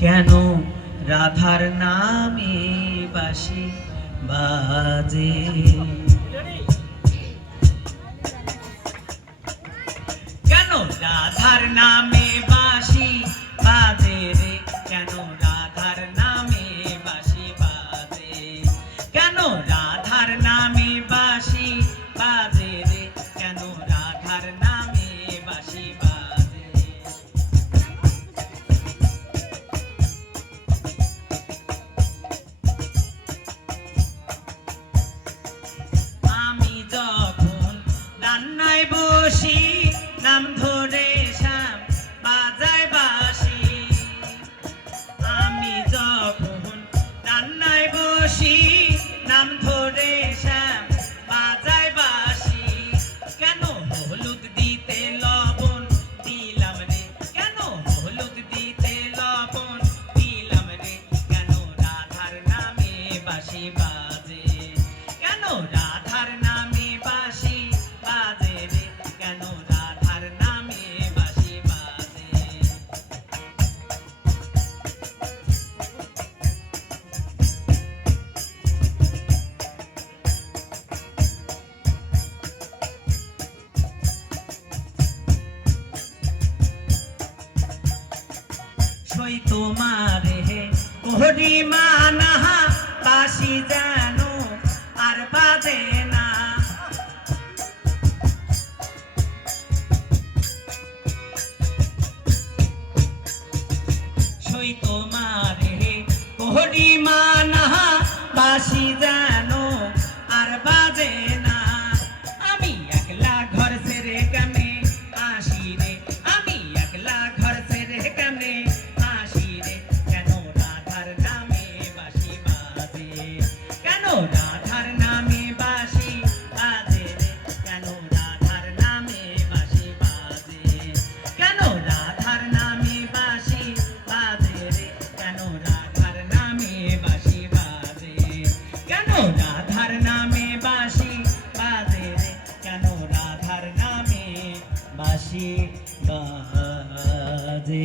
কেন রাধার নামে বাসি বাজে? কেন রাধার নামে bushi জয় তোমার হে। করিমা বাসি জানো আর বাদে না। তোমার হে। করিমা নাহা বাসি জানো বাজে।